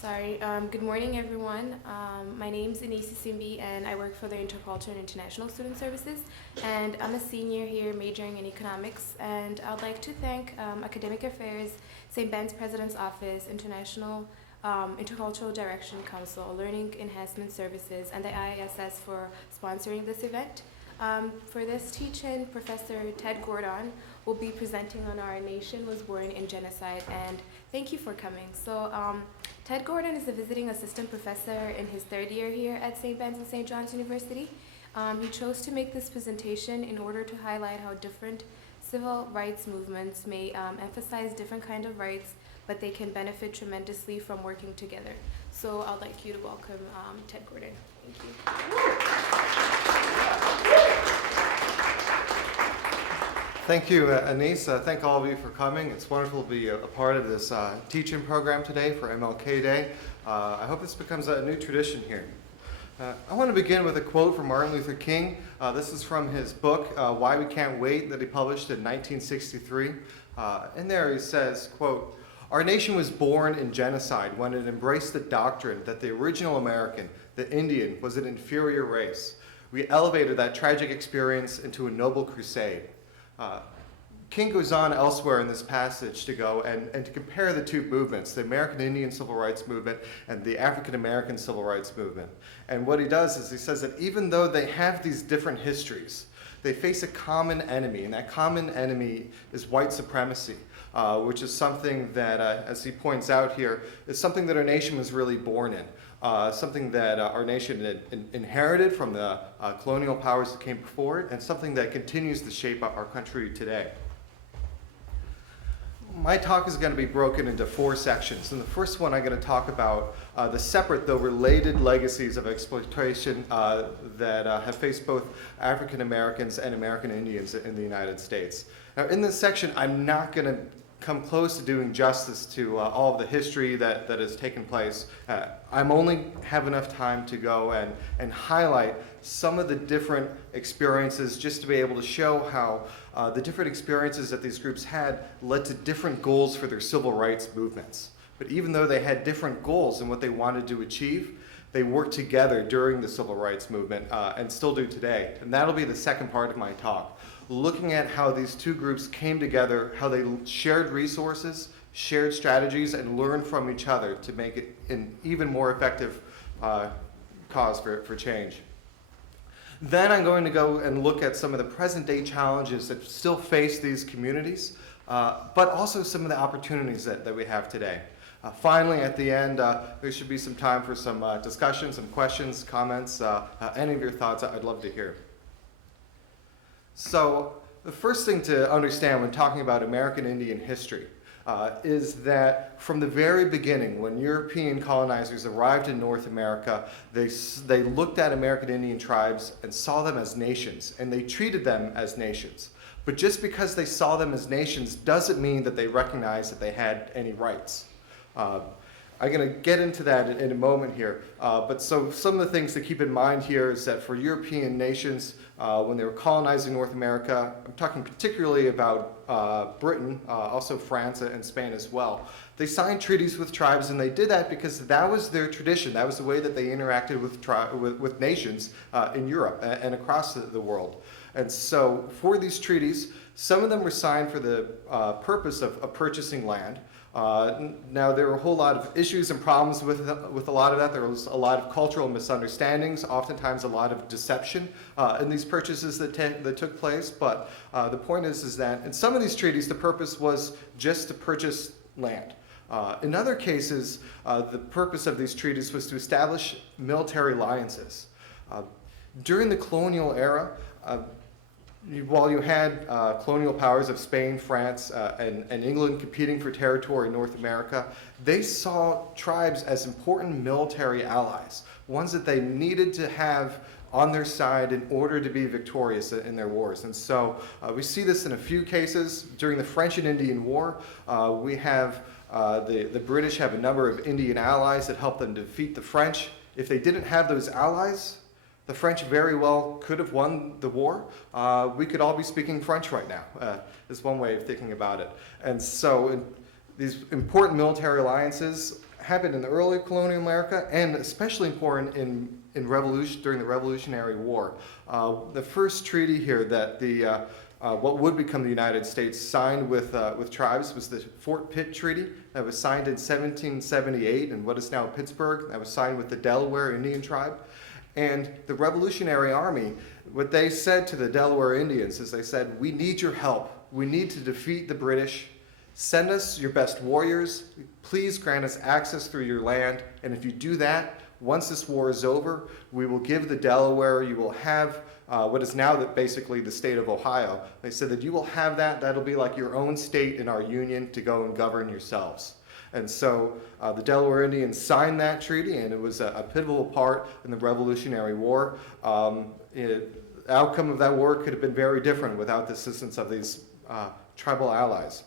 Sorry. Good morning, everyone. My name's Anisi Simbi, and I work for the Intercultural and International Student Services. And I'm a senior here majoring in economics. And I'd like to thank Academic Affairs, St. Ben's President's Office, International Intercultural Direction Council, Learning Enhancement Services, and the IISS for sponsoring this event. For this teach-in, Professor Ted Gordon will be presenting on Our Nation Was Born in Genocide, and thank you for coming. So Ted Gordon is a visiting assistant professor in his third year here at St. Ben's and St. John's University. He chose to make this presentation in order to highlight how different civil rights movements may emphasize different kinds of rights, but they can benefit tremendously from working together. So I'd like you to welcome Ted Gordon. Thank you. Thank you, Anise. Thank all of you for coming. It's wonderful to be a part of this teaching program today for MLK Day. I hope this becomes a new tradition here. I want to begin with a quote from Martin Luther King. This is from his book, Why We Can't Wait, that he published in 1963. In there he says, quote, "Our nation was born in genocide when it embraced the doctrine that the original American, the Indian, was an inferior race. We elevated that tragic experience into a noble crusade." King goes on elsewhere in this passage to go and to compare the two movements, the American Indian Civil Rights Movement and the African American Civil Rights Movement. And what he does is he says that even though they have these different histories, they face a common enemy, and that common enemy is white supremacy, which is something that, as he points out here, is something that our nation was really born in. Something that our nation inherited from the colonial powers that came before it, and something that continues to shape our country today. My talk is going to be broken into 4 sections. In the first one, I'm going to talk about the separate, though related, legacies of exploitation that have faced both African Americans and American Indians in the United States. Now, in this section, I'm not going to come close to doing justice to all of the history that has taken place. I'm only have enough time to go and highlight some of the different experiences, just to be able to show how the different experiences that these groups had led to different goals for their civil rights movements. But even though they had different goals in what they wanted to achieve, they worked together during the civil rights movement and still do today. And that'll be the second part of my talk, looking at how these two groups came together, how they shared resources, shared strategies, and learned from each other to make it an even more effective cause for change. Then I'm going to go and look at some of the present-day challenges that still face these communities, but also some of the opportunities that we have today. Finally, at the end, there should be some time for some discussion, some questions, comments, any of your thoughts I'd love to hear. So the first thing to understand when talking about American Indian history is that from the very beginning, when European colonizers arrived in North America, they looked at American Indian tribes and saw them as nations, and they treated them as nations. But just because they saw them as nations doesn't mean that they recognized that they had any rights. I'm going to get into that in a moment here, but so some of the things to keep in mind here is that for European nations, when they were colonizing North America, I'm talking particularly about Britain, also France and Spain as well, they signed treaties with tribes, and they did that because that was their tradition. That was the way that they interacted with nations in Europe and across the world. And so for these treaties, some of them were signed for the purpose of purchasing land. Now, there were a whole lot of issues and problems with a lot of that. There was a lot of cultural misunderstandings, oftentimes a lot of deception in these purchases that took place. But the point is that in some of these treaties, the purpose was just to purchase land. In other cases, the purpose of these treaties was to establish military alliances. During the colonial era, while you had colonial powers of Spain, France, and England competing for territory in North America, they saw tribes as important military allies, ones that they needed to have on their side in order to be victorious in their wars. And so we see this in a few cases. During the French and Indian War, we have the British have a number of Indian allies that help them defeat the French. If they didn't have those allies, the French very well could have won the war. We could all be speaking French right now, is one way of thinking about it. And so these important military alliances happened in the early colonial America, and especially important during the Revolutionary War. The first treaty here that what would become the United States signed with tribes was the Fort Pitt Treaty that was signed in 1778 in what is now Pittsburgh. That was signed with the Delaware Indian tribe. And the Revolutionary Army, what they said to the Delaware Indians is they said, "We need your help. We need to defeat the British. Send us your best warriors. Please grant us access through your land. And if you do that, once this war is over, we will give the Delaware, you will have what is now basically the state of Ohio." They said that you will have that. That'll be like your own state in our union to go and govern yourselves. And so the Delaware Indians signed that treaty, and it was a pivotal part in the Revolutionary War. The outcome of that war could have been very different without the assistance of these tribal allies.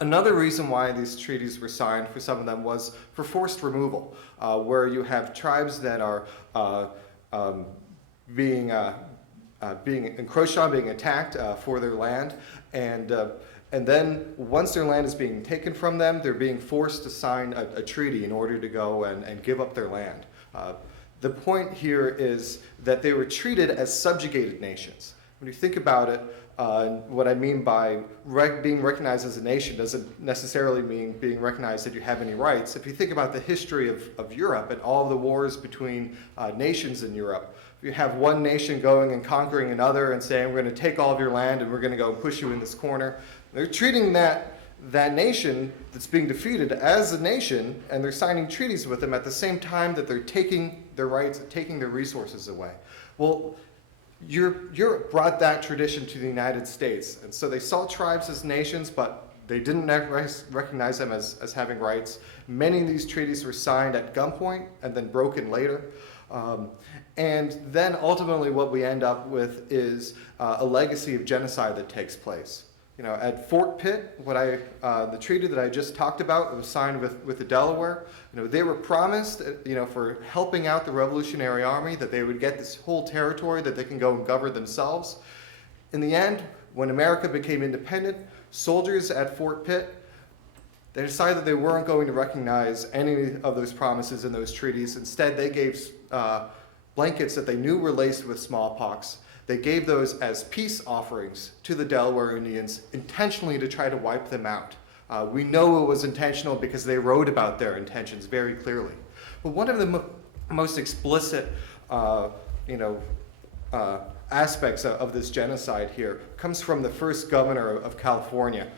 Another reason why these treaties were signed for some of them was for forced removal, where you have tribes that are being encroached on, being attacked for their land, and then once their land is being taken from them, they're being forced to sign a treaty in order to go and give up their land. The point here is that they were treated as subjugated nations. When you think about it, what I mean by being recognized as a nation doesn't necessarily mean being recognized that you have any rights. If you think about the history of Europe and all the wars between nations in Europe, you have one nation going and conquering another and saying, "We're going to take all of your land and we're going to go push you in this corner." They're treating that nation that's being defeated as a nation, and they're signing treaties with them at the same time that they're taking their rights, taking their resources away. Well, Europe brought that tradition to the United States, and so they saw tribes as nations, but they didn't recognize them as having rights. Many of these treaties were signed at gunpoint and then broken later. And then ultimately what we end up with is a legacy of genocide that takes place. At Fort Pitt, the treaty that I just talked about was signed with the Delaware. They were promised, for helping out the Revolutionary Army, that they would get this whole territory that they can go and govern themselves. In the end, when America became independent, soldiers at Fort Pitt, they decided that they weren't going to recognize any of those promises in those treaties. Instead, they gave blankets that they knew were laced with smallpox. They gave those as peace offerings to the Delaware Indians, intentionally to try to wipe them out. We know it was intentional because they wrote about their intentions very clearly. But one of the most explicit aspects of this genocide here comes from the first governor of California,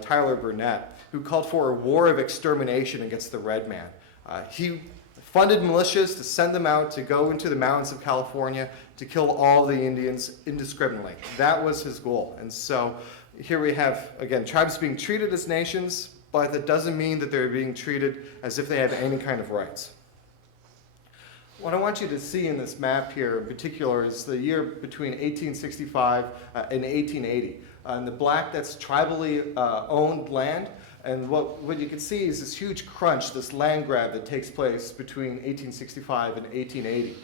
Tyler Burnett, who called for a war of extermination against the red man. He funded militias to send them out to go into the mountains of California to kill all the Indians indiscriminately. That was his goal. And so here we have, again, tribes being treated as nations, but that doesn't mean that they're being treated as if they have any kind of rights. What I want you to see in this map here in particular is the year between 1865 and 1880. In the black, that's tribally owned land. And what you can see is this huge crunch, this land grab that takes place between 1865 and 1880,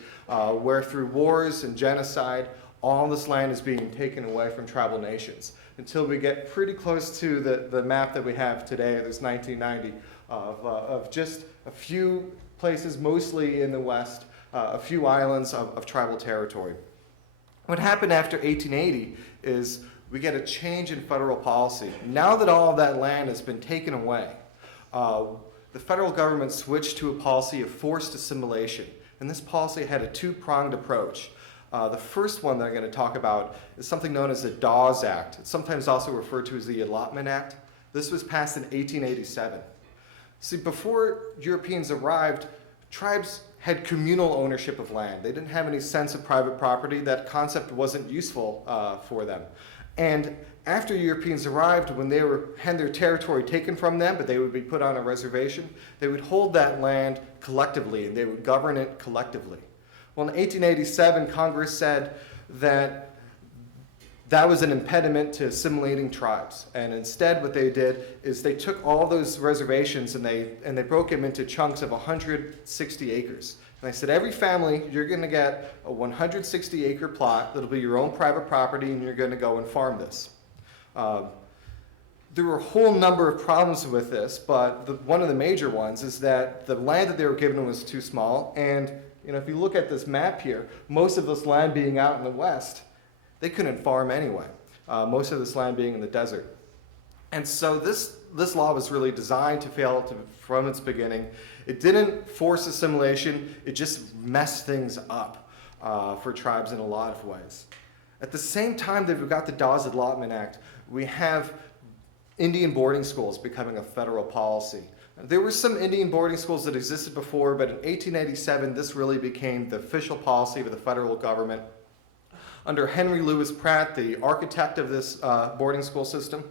where through wars and genocide, all this land is being taken away from tribal nations. Until we get pretty close to the map that we have today, this 1990, of just a few places, mostly in the West, a few islands of tribal territory. What happened after 1880 is we get a change in federal policy. Now that all of that land has been taken away, the federal government switched to a policy of forced assimilation. And this policy had a two-pronged approach. The first one that I'm going to talk about is something known as the Dawes Act. It's sometimes also referred to as the Allotment Act. This was passed in 1887. See, before Europeans arrived, tribes had communal ownership of land. They didn't have any sense of private property. That concept wasn't useful for them. And after Europeans arrived, when they had their territory taken from them, but they would be put on a reservation, they would hold that land collectively and they would govern it collectively. Well, in 1887, Congress said that that was an impediment to assimilating tribes. And instead, what they did is they took all those reservations and they broke them into chunks of 160 acres. And they said, every family, you're going to get a 160-acre plot that'll be your own private property, and you're going to go and farm this. There were a whole number of problems with this, but one of the major ones is that the land that they were given was too small. And if you look at this map here, most of this land being out in the west, they couldn't farm anyway. Most of this land being in the desert. And so this law was really designed to fail from its beginning. It didn't force assimilation, it just messed things up for tribes in a lot of ways. At the same time that we've got the Dawes Allotment Act, we have Indian boarding schools becoming a federal policy. There were some Indian boarding schools that existed before, but in 1887, this really became the official policy of the federal government. Under Henry Louis Pratt, the architect of this boarding school system,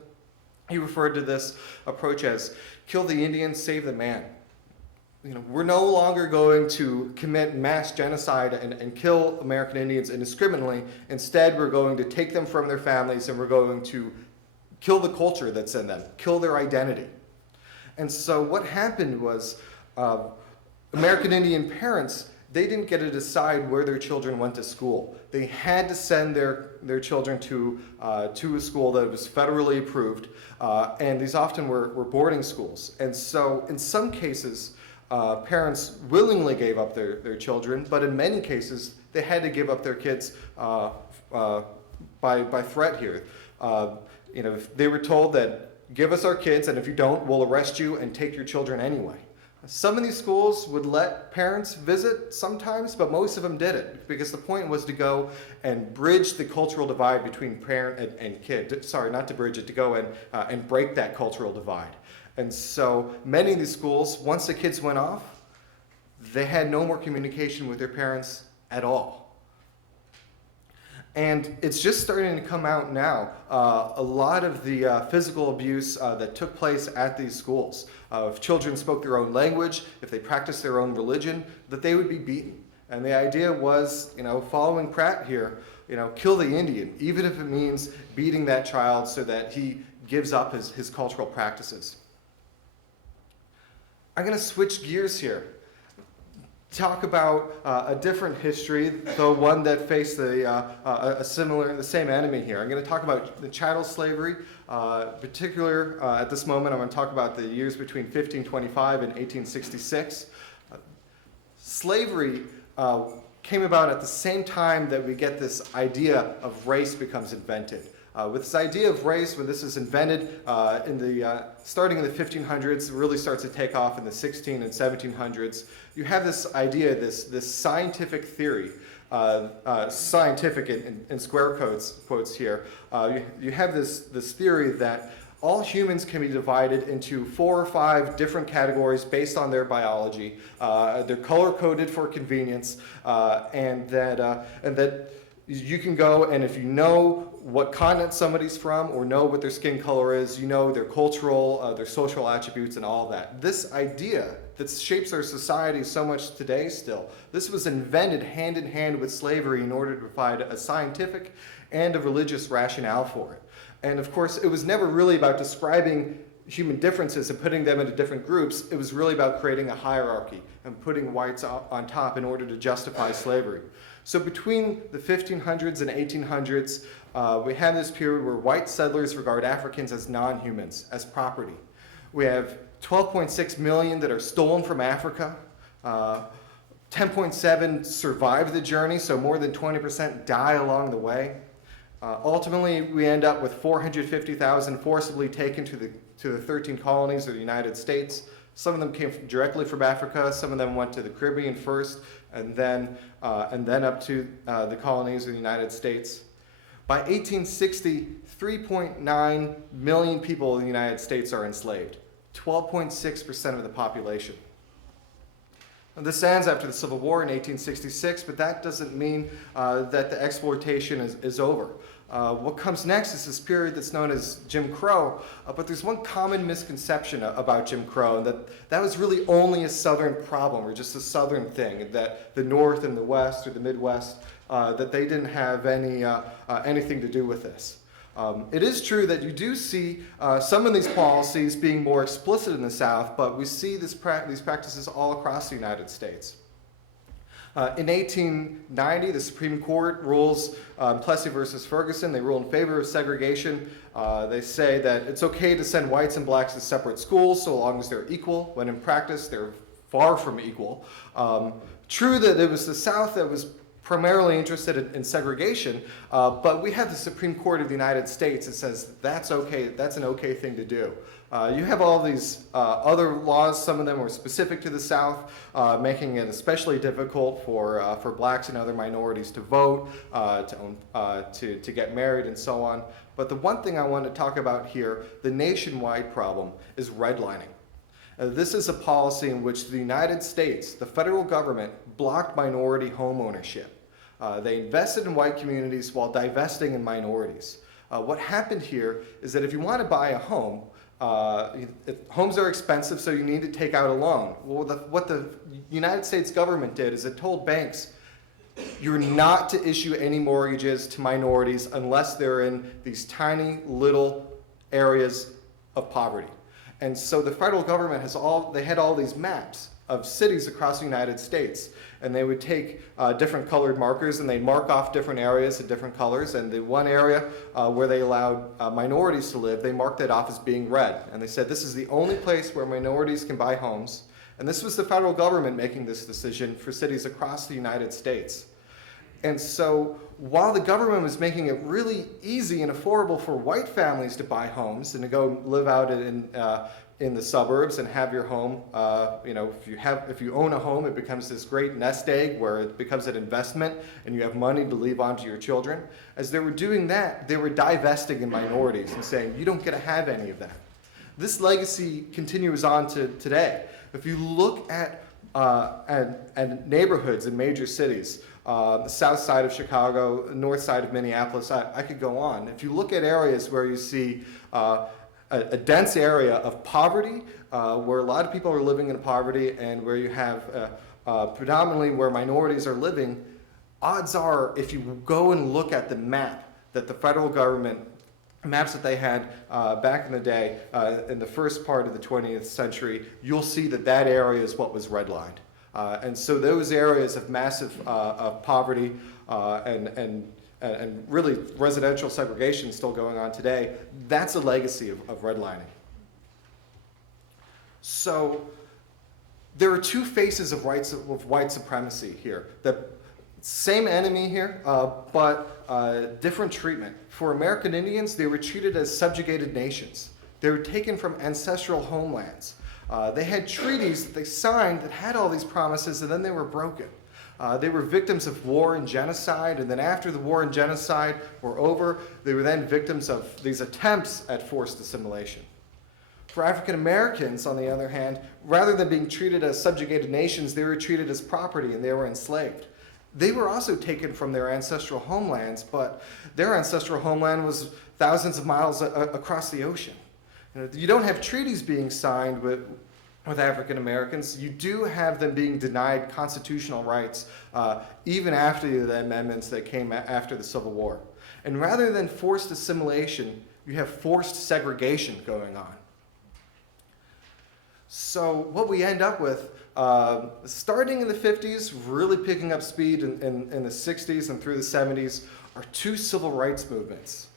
he referred to this approach as kill the Indian, save the man. We're no longer going to commit mass genocide and kill American Indians indiscriminately. Instead, we're going to take them from their families and we're going to kill the culture that's in them, kill their identity. And so what happened was American Indian parents, they didn't get to decide where their children went to school. They had to send their children to a school that was federally approved, and these often were boarding schools. And so in some cases, parents willingly gave up their children, but in many cases, they had to give up their kids by threat here. If they were told that, give us our kids, and if you don't, we'll arrest you and take your children anyway. Some of these schools would let parents visit sometimes, but most of them didn't, because the point was to go and bridge the cultural divide between parent and kid. Sorry, not to bridge it, to go and break that cultural divide. And so many of these schools, once the kids went off, they had no more communication with their parents at all. And it's just starting to come out now. A lot of the physical abuse that took place at these schools. If children spoke their own language, if they practiced their own religion, that they would be beaten. And the idea was, following Pratt here, kill the Indian, even if it means beating that child so that he gives up his cultural practices. I'm going to switch gears here. Talk about a different history, though one that faced the same enemy here. I'm going to talk about the chattel slavery. Particular at this moment, I'm going to talk about the years between 1525 and 1866. Slavery came about at the same time that we get this idea of race becomes invented. With this idea of race, when this is invented starting in the 1500s, it really starts to take off in the 16 and 1700s. You have this idea, this scientific theory, scientific in square quotes here. You have this theory that all humans can be divided into 4 or 5 different categories based on their biology. They're color-coded for convenience, and that you can go, and if you know what continent somebody's from or know what their skin color is, you know their cultural, their social attributes and all that. This idea that shapes our society so much today still, this was invented hand in hand with slavery in order to provide a scientific and a religious rationale for it. And of course, it was never really about describing human differences and putting them into different groups. It was really about creating a hierarchy and putting whites on top in order to justify slavery. So between the 1500s and 1800s, we have this period where white settlers regard Africans as non-humans, as property. We have 12.6 million that are stolen from Africa. 10.7 survive the journey, so more than 20% die along the way. Ultimately, we end up with 450,000 forcibly taken to the 13 colonies of the United States. Some of them came directly from Africa. Some of them went to the Caribbean first, and then up to the colonies of the United States. By 1860, 3.9 million people in the United States are enslaved, 12.6% of the population. And this ends after the Civil War in 1866, but that doesn't mean that the exploitation is over. What comes next is this period that's known as Jim Crow, but there's one common misconception about Jim Crow, and that was really only a Southern problem, or just a Southern thing, that the North and the West, or the Midwest, that they didn't have anything to do with this. It is true that you do see some of these policies being more explicit in the South, but we see these practices all across the United States. In 1890, the Supreme Court rules, Plessy versus Ferguson, they rule in favor of segregation. They say that it's okay to send whites and blacks to separate schools so long as they're equal, when in practice they're far from equal. True that it was the South that was primarily interested in segregation, but we have the Supreme Court of the United States that says that's okay, that's an okay thing to do. You have all these other laws, some of them were specific to the South, making it especially difficult for blacks and other minorities to vote, to get married and so on. But the one thing I want to talk about here, the nationwide problem, is redlining. This is a policy in which the United States, the federal government, blocked minority home ownership. They invested in white communities while divesting in minorities. What happened here is that if you want to buy a home, homes are expensive, so you need to take out a loan. Well, what the United States government did is it told banks, you're not to issue any mortgages to minorities unless they're in these tiny little areas of poverty. And so the federal government had all these maps of cities across the United States, and they would take different colored markers and they'd mark off different areas in different colors, and the one area where they allowed minorities to live, they marked that off as being red. And they said this is the only place where minorities can buy homes, and this was the federal government making this decision for cities across the United States. And so while the government was making it really easy and affordable for white families to buy homes and to go live out in the suburbs and have your home, if you own a home, it becomes this great nest egg where it becomes an investment and you have money to leave on to your children. As they were doing that, they were divesting in minorities and saying, you don't get to have any of that. This legacy continues on to today. If you look at neighborhoods in major cities, the south side of Chicago, north side of Minneapolis, I could go on. If you look at areas where you see a dense area of poverty, where a lot of people are living in poverty, and where you have predominantly where minorities are living, odds are if you go and look at the map that the federal government, maps that they had back in the day, in the first part of the 20th century, you'll see that that area is what was redlined. And so those areas of massive of poverty and really residential segregation still going on today, that's a legacy of redlining. So there are two faces of white supremacy here. The same enemy here, but different treatment. For American Indians, they were treated as subjugated nations. They were taken from ancestral homelands. They had treaties that they signed that had all these promises, and then they were broken. They were victims of war and genocide, and then after the war and genocide were over, they were then victims of these attempts at forced assimilation. For African Americans, on the other hand, rather than being treated as subjugated nations, they were treated as property and they were enslaved. They were also taken from their ancestral homelands, but their ancestral homeland was thousands of miles across the ocean. You don't have treaties being signed with African Americans. You do have them being denied constitutional rights, even after the amendments that came after the Civil War. And rather than forced assimilation, you have forced segregation going on. So what we end up with, starting in the 50s, really picking up speed in the 60s and through the 70s, are two civil rights movements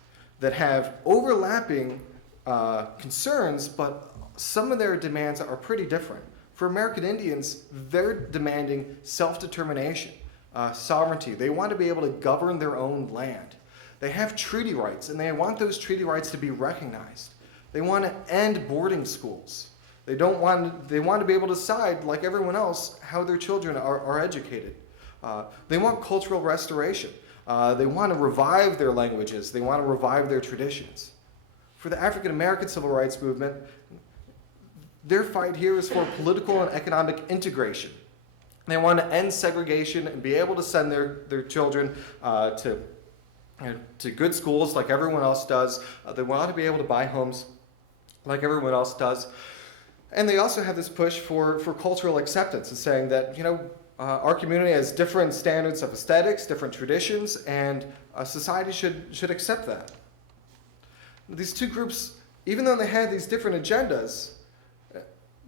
that have overlapping concerns, but some of their demands are pretty different. For American Indians, they're demanding self-determination, sovereignty. They want to be able to govern their own land. They have treaty rights, and they want those treaty rights to be recognized. They want to end boarding schools. They want to be able to decide, like everyone else, how their children are educated. They want cultural restoration. They want to revive their languages. They want to revive their traditions. For the African American civil rights movement, their fight here is for political and economic integration. They want to end segregation and be able to send their children to good schools like everyone else does. They want to be able to buy homes like everyone else does. And they also have this push for cultural acceptance and saying that, our community has different standards of aesthetics, different traditions, and society should accept that. These two groups, even though they had these different agendas,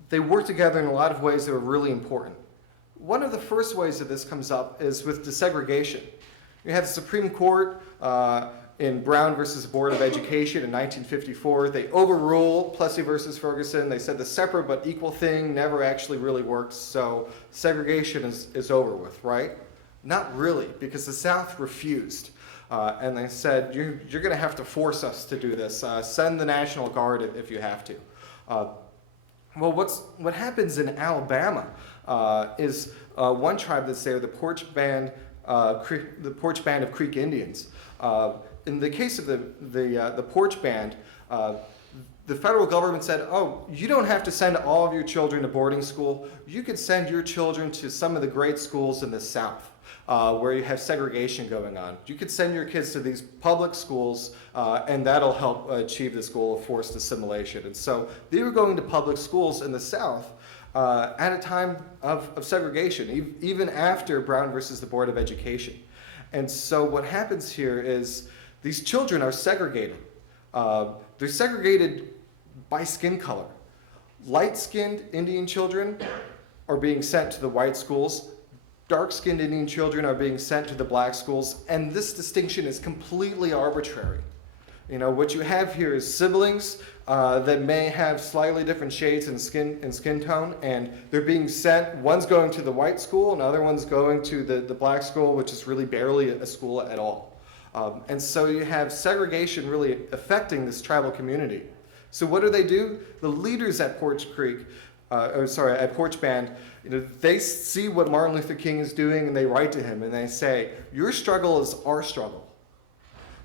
they worked together in a lot of ways that were really important. one of the first ways that this comes up is with desegregation. You have the Supreme Court in Brown versus Board of Education in 1954. They overrule Plessy versus Ferguson. They said the separate but equal thing never actually really worked, so segregation is over with, right? Not really, because the South refused. And they said, you're going to have to force us to do this. Send the National Guard if you have to. Well, what happens in Alabama is one tribe that's there, the Porch Band of Creek Indians. In the case of the Porch Band, the federal government said, oh, you don't have to send all of your children to boarding school. You could send your children to some of the great schools in the South. Where you have segregation going on. You could send your kids to these public schools, and that'll help achieve this goal of forced assimilation. And so they were going to public schools in the South at a time of segregation, even after Brown versus the Board of Education. And so what happens here is these children are segregated. They're segregated by skin color. Light-skinned Indian children are being sent to the white schools. Dark-skinned Indian children are being sent to the black schools, and this distinction is completely arbitrary. You know, what you have here is siblings that may have slightly different shades in skin tone, and they're being sent, one's going to the white school, and the other one's going to the black school, which is really barely a school at all. And so you have segregation really affecting this tribal community. So what do? The leaders at Porch Band, you know, they see what Martin Luther King is doing, and they write to him, and they say, your struggle is our struggle.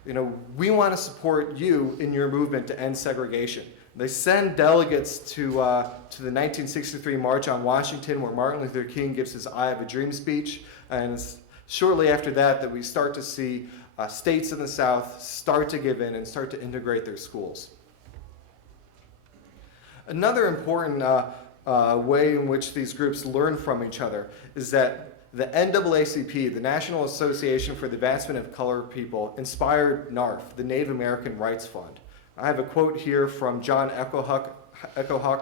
You know, we want to support you in your movement to end segregation. They send delegates to the 1963 March on Washington, where Martin Luther King gives his I Have a Dream speech, and it's shortly after that we start to see states in the South start to give in and start to integrate their schools. Another important way in which these groups learn from each other is that the NAACP, the National Association for the Advancement of Colored People, inspired NARF, the Native American Rights Fund. I have a quote here from John Echohawk,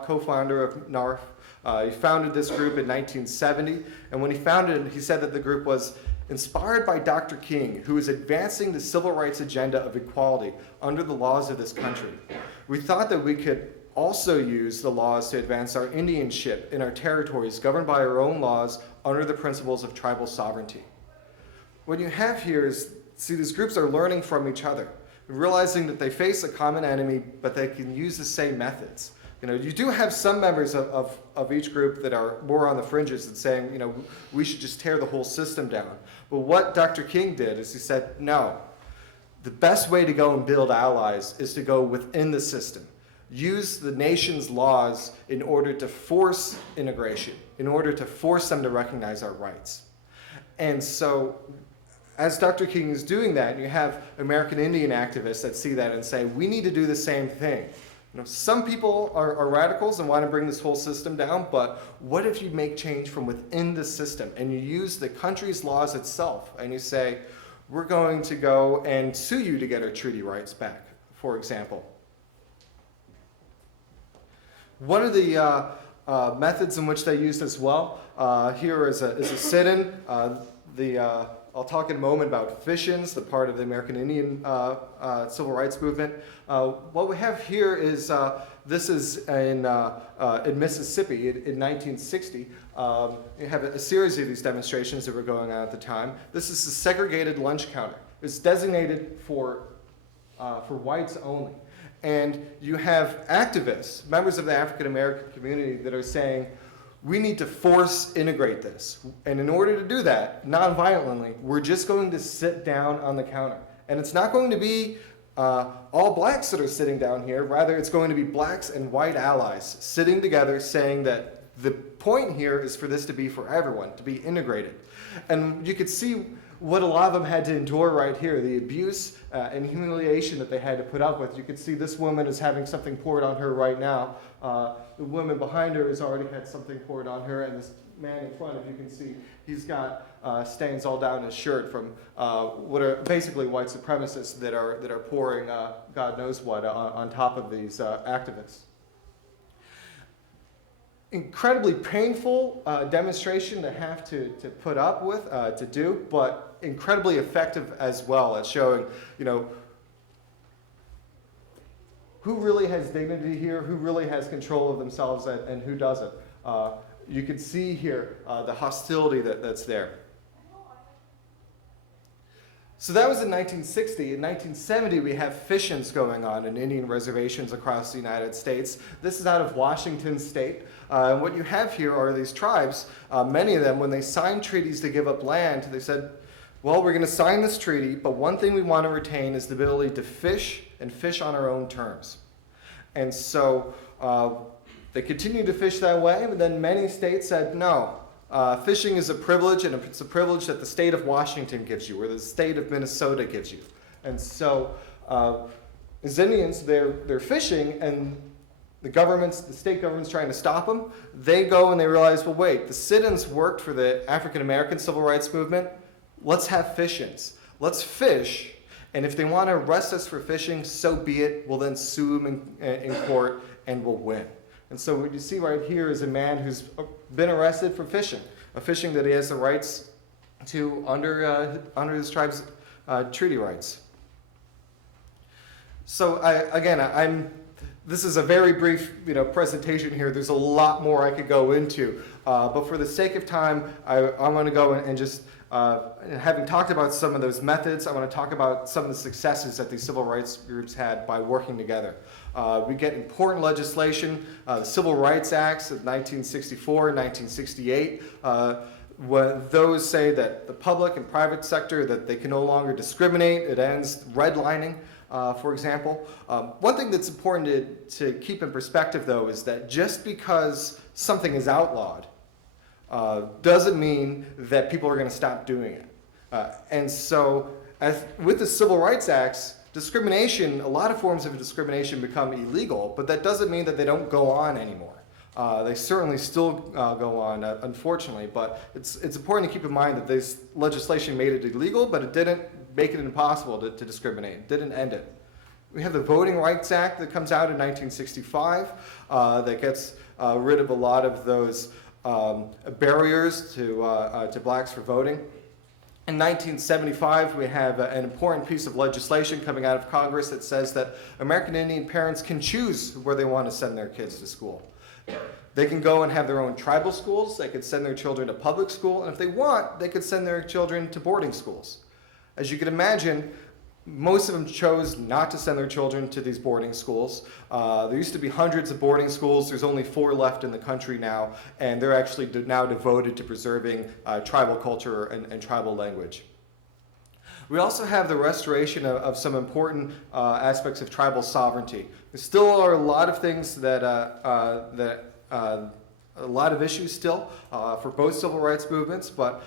co-founder of NARF. He founded this group in 1970, and when he founded it, he said that the group was inspired by Dr. King, who is advancing the civil rights agenda of equality under the laws of this country. We thought that we could also use the laws to advance our Indianship in our territories governed by our own laws under the principles of tribal sovereignty. What you have here is, see, these groups are learning from each other, realizing that they face a common enemy, but they can use the same methods. You know, you do have some members of each group that are more on the fringes and saying, you know, we should just tear the whole system down. But what Dr. King did is he said, no, the best way to go and build allies is to go within the system. Use the nation's laws in order to force integration, in order to force them to recognize our rights. And so, as Dr. King is doing that, you have American Indian activists that see that and say, we need to do the same thing. You know, some people are radicals and want to bring this whole system down, but what if you make change from within the system and you use the country's laws itself and you say, we're going to go and sue you to get our treaty rights back, for example. One of the methods in which they used as well here is a sit-in. I'll talk in a moment about fish-ins, the part of the American Indian civil rights movement. What we have here is, this is in Mississippi in 1960. You have a series of these demonstrations that were going on at the time. This is a segregated lunch counter. It's designated for whites only. And you have activists, members of the African American community, that are saying, we need to force integrate this. And in order to do that, non-violently, we're just going to sit down on the counter. And it's not going to be all blacks that are sitting down here. Rather, it's going to be blacks and white allies sitting together saying that the point here is for this to be for everyone, to be integrated. And you could see what a lot of them had to endure right here, the abuse and humiliation that they had to put up with. You can see this woman is having something poured on her right now. The woman behind her has already had something poured on her, and this man in front, if you can see, he's got stains all down his shirt from what are basically white supremacists that are pouring God knows what on top of these activists. incredibly painful demonstration to have to put up with, to do, but incredibly effective as well at showing, who really has dignity here, who really has control of themselves, and who doesn't. You can see here the hostility that's there. So that was in 1960. In 1970, we have fissions going on in Indian reservations across the United States. This is out of Washington State. And what you have here are these tribes. Many of them, when they signed treaties to give up land, they said, well, we're going to sign this treaty, but one thing we want to retain is the ability to fish and fish on our own terms. And so they continued to fish that way, but then many states said, no. Fishing is a privilege, and it's a privilege that the state of Washington gives you, or the state of Minnesota gives you. And so, as Indians, they're fishing, and the state government's trying to stop them. They go and they realize, well, wait, the sit-ins worked for the African American civil rights movement. Let's have fish-ins. Let's fish, and if they want to arrest us for fishing, so be it. We'll then sue them in court, and we'll win. And so what you see right here is a man who's been arrested for fishing, a fishing that he has the rights to under his tribe's treaty rights. So this is a very brief presentation here. There's a lot more I could go into, but for the sake of time, I'm going to go and just, having talked about some of those methods, I want to talk about some of the successes that these civil rights groups had by working together. We get important legislation, the Civil Rights Acts of 1964 and 1968. Those say that the public and private sector, that they can no longer discriminate. It ends redlining, for example. One thing that's important to keep in perspective, though, is that just because something is outlawed doesn't mean that people are going to stop doing it. And so with the Civil Rights Acts, discrimination, a lot of forms of discrimination become illegal, but that doesn't mean that they don't go on anymore. They certainly still go on, unfortunately, but it's important to keep in mind that this legislation made it illegal, but it didn't make it impossible to discriminate. It didn't end it. We have the Voting Rights Act that comes out in 1965 that gets rid of a lot of those barriers to blacks for voting. In 1975, we have an important piece of legislation coming out of Congress that says that American Indian parents can choose where they want to send their kids to school. They can go and have their own tribal schools, they could send their children to public school, and if they want, they could send their children to boarding schools. As you can imagine, most of them chose not to send their children to these boarding schools. There used to be hundreds of boarding schools. There's only 4 left in the country now, and they're actually now devoted to preserving tribal culture and tribal language. We also have the restoration of some important aspects of tribal sovereignty. There still are a lot of things a lot of issues still for both civil rights movements, but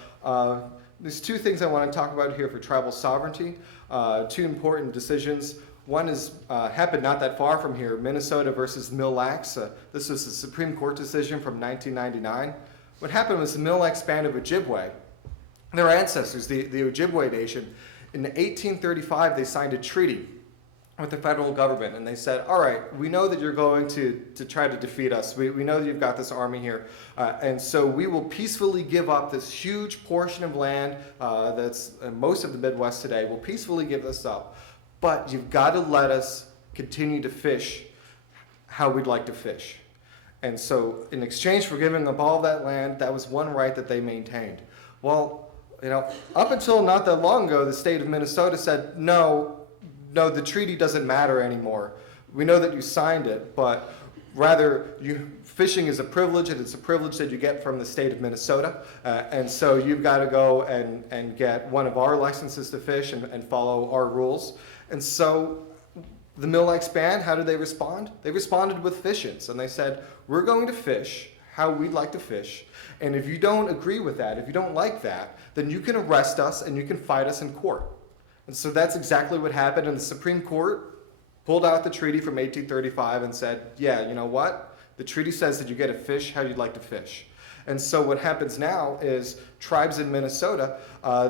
there's 2 things I want to talk about here for tribal sovereignty. 2 important decisions. One happened not that far from here, Minnesota versus Mille Lacs. This was a Supreme Court decision from 1999. What happened was the Mille Lacs band of Ojibwe, their ancestors, the Ojibwe Nation, in 1835 they signed a treaty with the federal government, and they said, all right, we know that you're going to try to defeat us. We know that you've got this army here, and so we will peacefully give up this huge portion of land that's most of the Midwest today. We'll peacefully give this up, but you've got to let us continue to fish how we'd like to fish. And so in exchange for giving up all that land, that was one right that they maintained. Well, up until not that long ago, the state of Minnesota said, no, the treaty doesn't matter anymore. We know that you signed it, but rather fishing is a privilege, and it's a privilege that you get from the state of Minnesota. And so you've got to go and get one of our licenses to fish and follow our rules. And so the Mille Lacs band, how did they respond? They responded with fish-ins, and they said, we're going to fish how we'd like to fish. And if you don't agree with that, if you don't like that, then you can arrest us and you can fight us in court. And so that's exactly what happened, and the Supreme Court pulled out the treaty from 1835 and said, yeah, you know what? The treaty says that you get to fish how you'd like to fish. And so what happens now is tribes in Minnesota,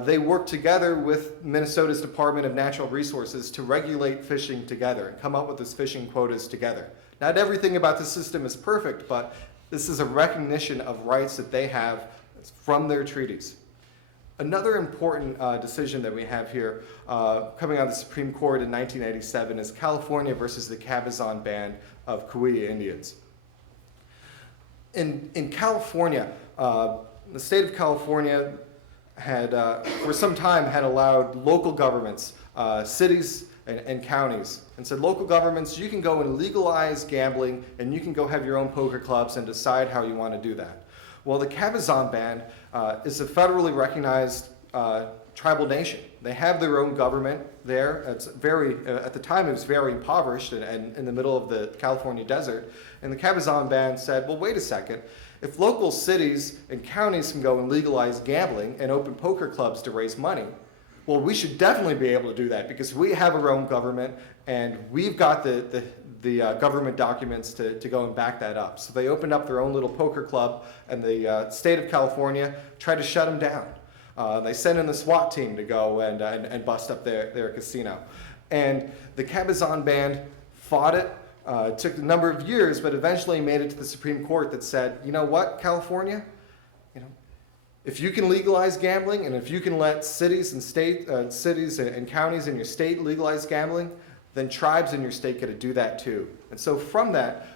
they work together with Minnesota's Department of Natural Resources to regulate fishing together and come up with these fishing quotas together. Not everything about the system is perfect, but This is a recognition of rights that they have from their treaties. Another important decision that we have here coming out of the Supreme Court in 1987 is California versus the Cabazon Band of Cahuilla Indians. In California, the state of California had, for some time, had allowed local governments, cities and counties, and said, local governments, you can go and legalize gambling, and you can go have your own poker clubs and decide how you want to do that. Well, the Cabazon Band is a federally recognized tribal nation. They have their own government there. It's very, at the time, it was very impoverished and in the middle of the California desert. And the Cabazon Band said, well, wait a second. If local cities and counties can go and legalize gambling and open poker clubs to raise money, well, we should definitely be able to do that because we have our own government and we've got the government documents to go and back that up. So they opened up their own little poker club, and the state of California tried to shut them down. They sent in the SWAT team to go and bust up their casino. And the Cabazon Band fought it. It took a number of years, but eventually made it to the Supreme Court that said, you know what, California? If you can legalize gambling, and if you can let cities and counties in your state legalize gambling, then tribes in your state get to do that too. And so from that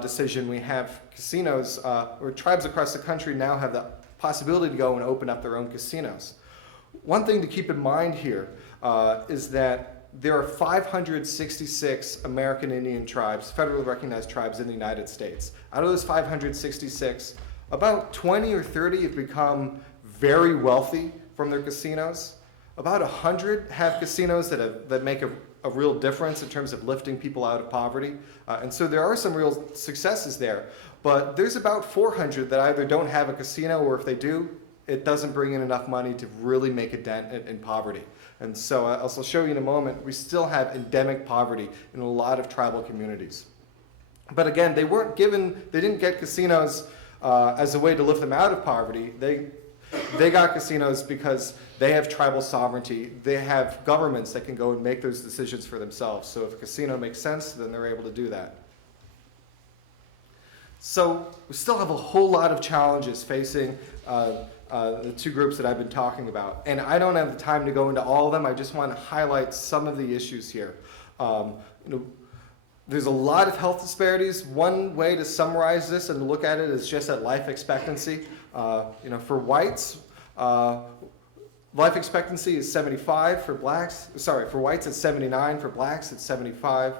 decision, we have casinos, or tribes across the country now have the possibility to go and open up their own casinos. One thing to keep in mind here is that there are 566 American Indian tribes, federally recognized tribes in the United States. Out of those 566, about 20 or 30 have become very wealthy from their casinos. About 100 have casinos that make a real difference in terms of lifting people out of poverty. And so there are some real successes there. But there's about 400 that either don't have a casino, or if they do, it doesn't bring in enough money to really make a dent in poverty. And so I'll show you in a moment, we still have endemic poverty in a lot of tribal communities. But again, they didn't get casinos as a way to lift them out of poverty. They got casinos because they have tribal sovereignty. They have governments that can go and make those decisions for themselves. So if a casino makes sense, then they're able to do that. So we still have a whole lot of challenges facing the two groups that I've been talking about. And I don't have the time to go into all of them. I just want to highlight some of the issues here. There's a lot of health disparities. One way to summarize this and look at it is just at life expectancy. For whites, life expectancy is 75 for blacks. Sorry, for whites it's 79. For blacks it's 75.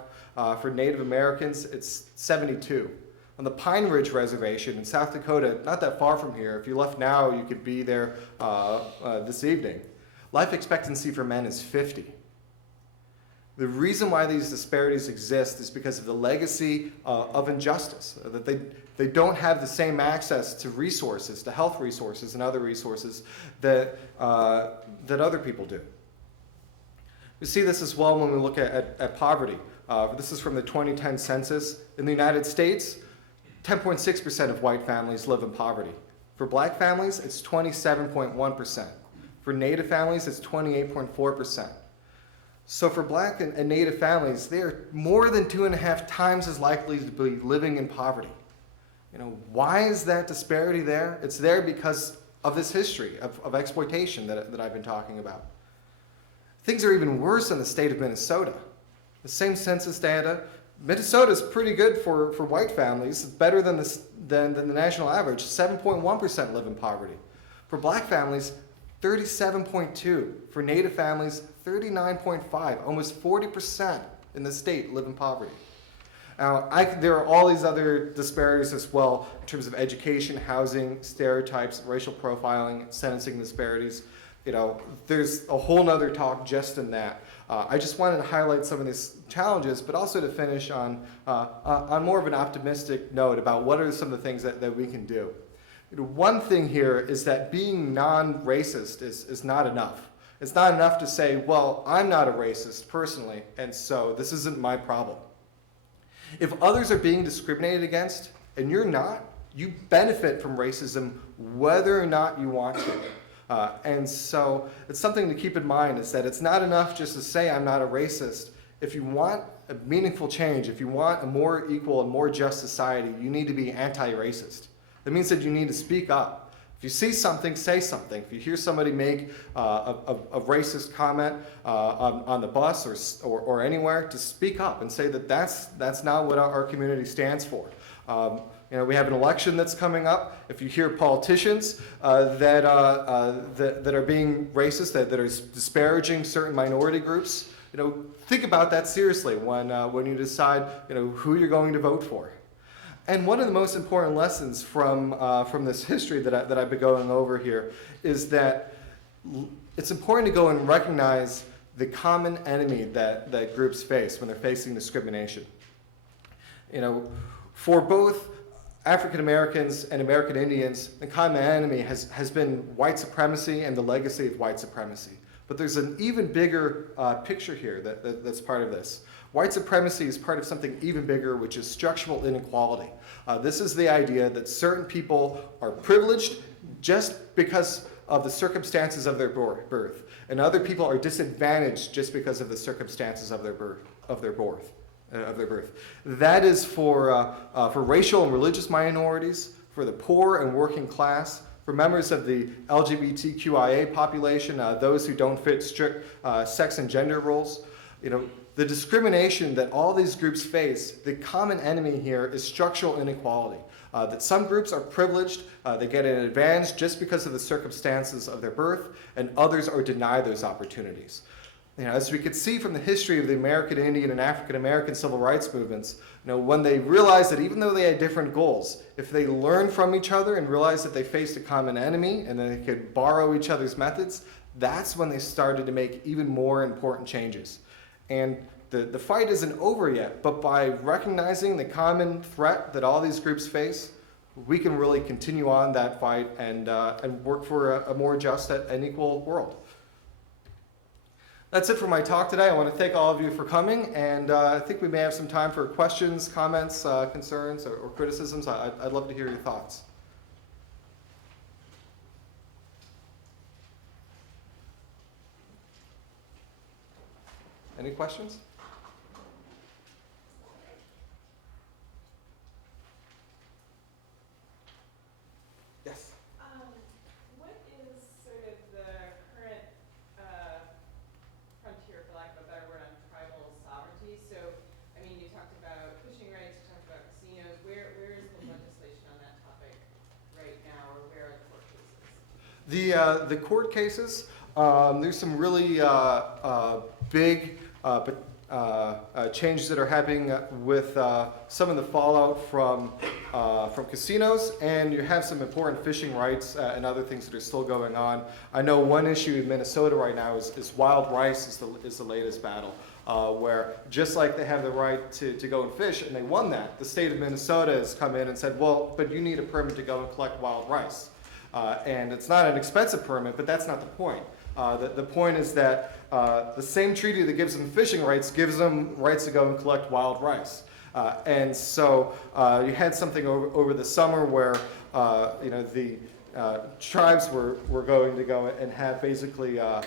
For Native Americans it's 72. On the Pine Ridge Reservation in South Dakota, not that far from here, if you left now, you could be there this evening. Life expectancy for men is 50. The reason why these disparities exist is because of the legacy of injustice, that they don't have the same access to resources, to health resources and other resources that other people do. We see this as well when we look at poverty. This is from the 2010 census. In the United States, 10.6% of white families live in poverty. For black families, it's 27.1%. For Native families, it's 28.4%. So for black and Native families, they are more than 2.5 times as likely to be living in poverty. Why is that disparity there? It's there because of this history of exploitation that I've been talking about. Things are even worse in the state of Minnesota. The same census data, Minnesota is pretty good for white families. It's better than the national average. 7.1% live in poverty. For black families, 37.2. For Native families, 39.5. Almost 40% in the state live in poverty. Now, there are all these other disparities as well in terms of education, housing, stereotypes, racial profiling, sentencing disparities. There's a whole nother talk just in that. I just wanted to highlight some of these challenges, but also to finish on more of an optimistic note about what are some of the things that we can do. One thing here is that being non-racist is not enough. It's not enough to say, well, I'm not a racist personally, and so this isn't my problem. If others are being discriminated against, and you're not, you benefit from racism whether or not you want to. And so it's something to keep in mind, is that it's not enough just to say I'm not a racist. If you want a meaningful change, if you want a more equal and more just society, you need to be anti-racist. That means that you need to speak up. If you see something, say something. If you hear somebody make a racist comment on the bus or anywhere, to speak up and say that that's not what our community stands for. We have an election that's coming up. If you hear politicians that are being racist, that are disparaging certain minority groups, think about that seriously when you decide who you're going to vote for. And one of the most important lessons from this history that I've been going over here is that it's important to go and recognize the common enemy that groups face when they're facing discrimination. For both African Americans and American Indians, the common enemy has been white supremacy and the legacy of white supremacy. But there's an even bigger picture here that's part of this. White supremacy is part of something even bigger, which is structural inequality. This is the idea that certain people are privileged just because of the circumstances of their birth, and other people are disadvantaged just because of the circumstances of their birth. That is for racial and religious minorities, for the poor and working class, for members of the LGBTQIA population, those who don't fit strict sex and gender roles. The discrimination that all these groups face, the common enemy here is structural inequality. That some groups are privileged, they get an advantage just because of the circumstances of their birth, and others are denied those opportunities. As we could see from the history of the American Indian and African American civil rights movements, when they realized that even though they had different goals, if they learned from each other and realized that they faced a common enemy and that they could borrow each other's methods, that's when they started to make even more important changes. And the fight isn't over yet, but by recognizing the common threat that all these groups face, we can really continue on that fight and work for a more just and equal world. That's it for my talk today. I want to thank all of you for coming, and I think we may have some time for questions, comments, concerns, or criticisms. I'd love to hear your thoughts. Any questions? Yes. What is sort of the current frontier, for lack of a better word, on tribal sovereignty? So, you talked about fishing rights, you talked about casinos. Where is the legislation on that topic right now, or where are the court cases? The court cases, there's some really big changes that are happening with some of the fallout from casinos, and you have some important fishing rights and other things that are still going on. I know one issue in Minnesota right now is wild rice is the latest battle, where just like they have the right to go and fish, and they won that, the state of Minnesota has come in and said, well, but you need a permit to go and collect wild rice. And it's not an expensive permit, but that's not the point. The point is that the same treaty that gives them fishing rights gives them rights to go and collect wild rice. And so you had something over the summer where the tribes were going to go and have basically, I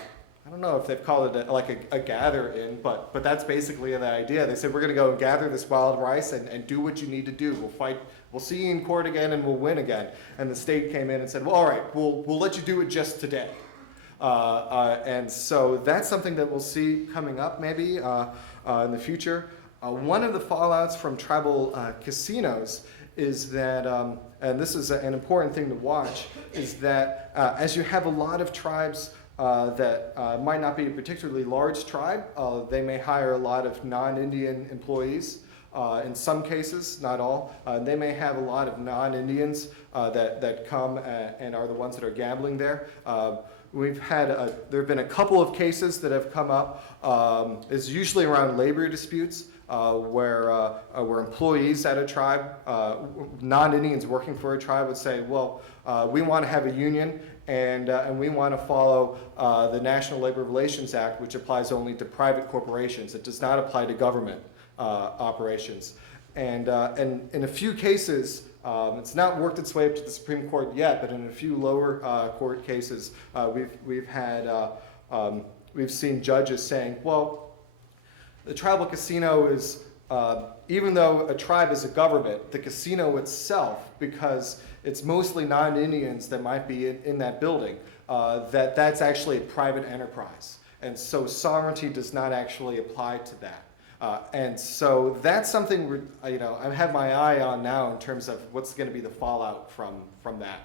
don't know if they've called it a gather-in, but that's basically the idea. They said, we're going to go and gather this wild rice and do what you need to do. We'll fight. We'll see you in court again and we'll win again. And the state came in and said, well, all right, we'll let you do it just today. And so that's something that we'll see coming up maybe in the future. One of the fallouts from tribal casinos is that, and this is an important thing to watch, is that as you have a lot of tribes that might not be a particularly large tribe, they may hire a lot of non-Indian employees. In some cases, not all, they may have a lot of non-Indians that come and are the ones that are gambling there. We've had, there have been a couple of cases that have come up. It's usually around labor disputes where employees at a tribe, non-Indians working for a tribe would say, well, we want to have a union and we want to follow the National Labor Relations Act, which applies only to private corporations. It does not apply to government operations. And in a few cases, it's not worked its way up to the Supreme Court yet, but in a few lower court cases, we've seen judges saying, well, The tribal casino is, even though a tribe is a government, the casino itself, because it's mostly non-Indians that might be in that building, that's actually a private enterprise. And so sovereignty does not actually apply to that. And so that's something I have my eye on now in terms of what's going to be the fallout from that.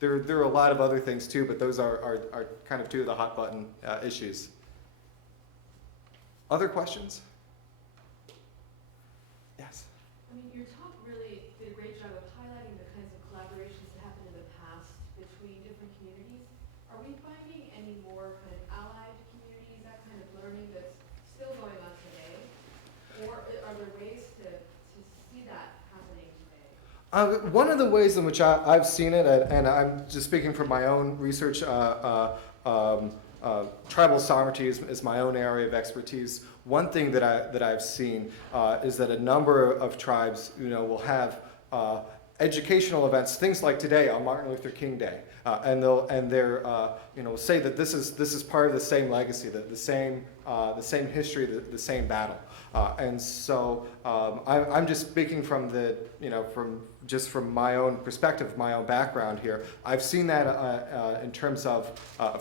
There are a lot of other things too, but those are kind of two of the hot button issues. Other questions? Yes. I mean, your talk really did a great job of highlighting the kinds of collaborations that happened in the past between different communities. Are we finding any more kind of allied communities, that kind of learning that's still going on today? Or are there ways to see that happening today? One of the ways in which I've seen it, and I'm just speaking from my own research, tribal sovereignty is my own area of expertise. One thing that I've seen is that a number of tribes, will have educational events, things like today on Martin Luther King Day, and they're say that this is part of the same legacy, the same history, the same battle, and so I'm just speaking from from my own perspective, my own background here. I've seen that in terms of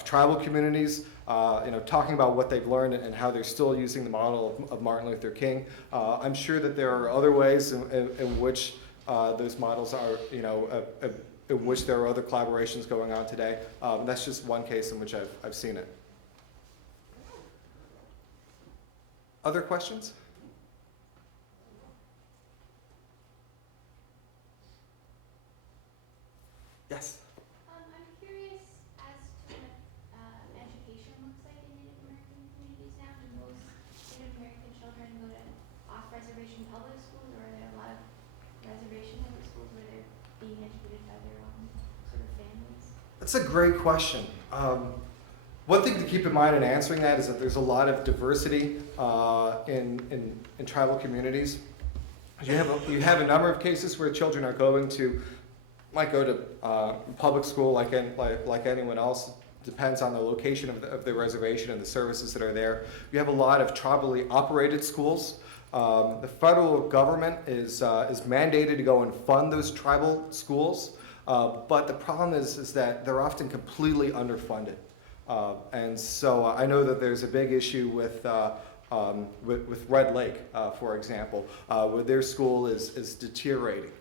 tribal communities, talking about what they've learned and how they're still using the model of Martin Luther King. I'm sure that there are other ways in which those models are, in which there are other collaborations going on today. That's just one case in which I've seen it. Other questions? Yes. I'm curious as to what education looks like in Native American communities now. Do most Native American children go to off-reservation public schools, or are there a lot of reservation public schools where they're being educated by their own sort of families? That's a great question. One thing to keep in mind in answering that is that there's a lot of diversity in tribal communities. You have a number of cases where children are might go to public school like anyone else. Depends on the location of the reservation and the services that are there. You have a lot of tribally operated schools. The federal government is mandated to go and fund those tribal schools, but the problem is that they're often completely underfunded. And so I know that there's a big issue with Red Lake, for example, where their school is deteriorating.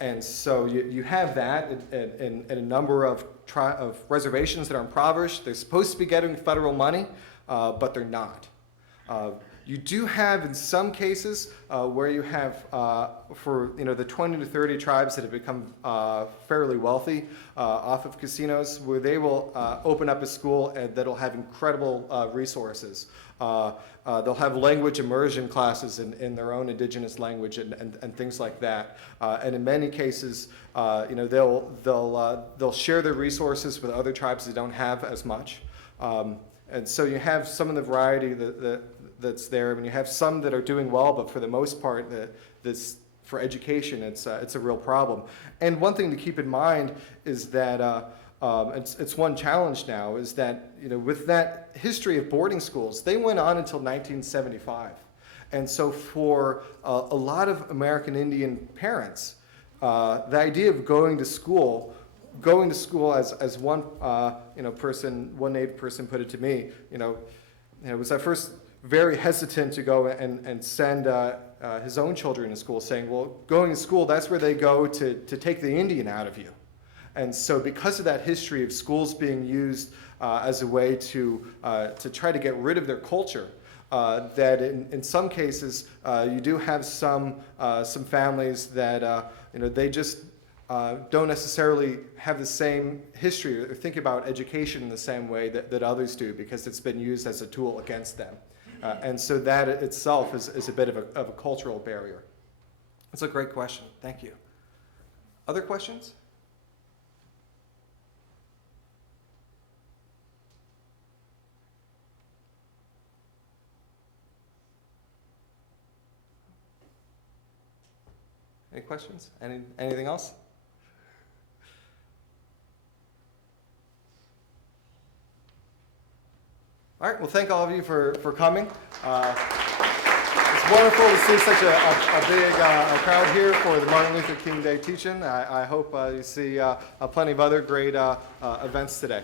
And so you have that in a number of reservations that are impoverished. They're supposed to be getting federal money, but they're not. You do have, in some cases, where you have, for the 20 to 30 tribes that have become fairly wealthy off of casinos, where they will open up a school that'll have incredible resources. They'll have language immersion classes in their own indigenous language and things like that. And in many cases, they'll share their resources with other tribes that don't have as much. And so you have some of the variety that's there. I mean, you have some that are doing well, but for the most part, for education, it's a real problem. And one thing to keep in mind is that it's one challenge now is that with that history of boarding schools, they went on until 1975, and so for a lot of American Indian parents, the idea of going to school as one one Native person put it to me, was at first very hesitant to go and send his own children to school, saying, well, going to school, that's where they go to take the Indian out of you. And so because of that history of schools being used as a way to try to get rid of their culture, that in some cases you do have some families that they just don't necessarily have the same history or think about education in the same way that others do, because it's been used as a tool against them. And so that itself is a bit of a cultural barrier. That's a great question. Thank you. Other questions? Any questions? Anything else? All right, well, thank all of you for coming. wonderful to see such a big crowd here for the Martin Luther King Day Teach-In. I hope you see plenty of other great events today.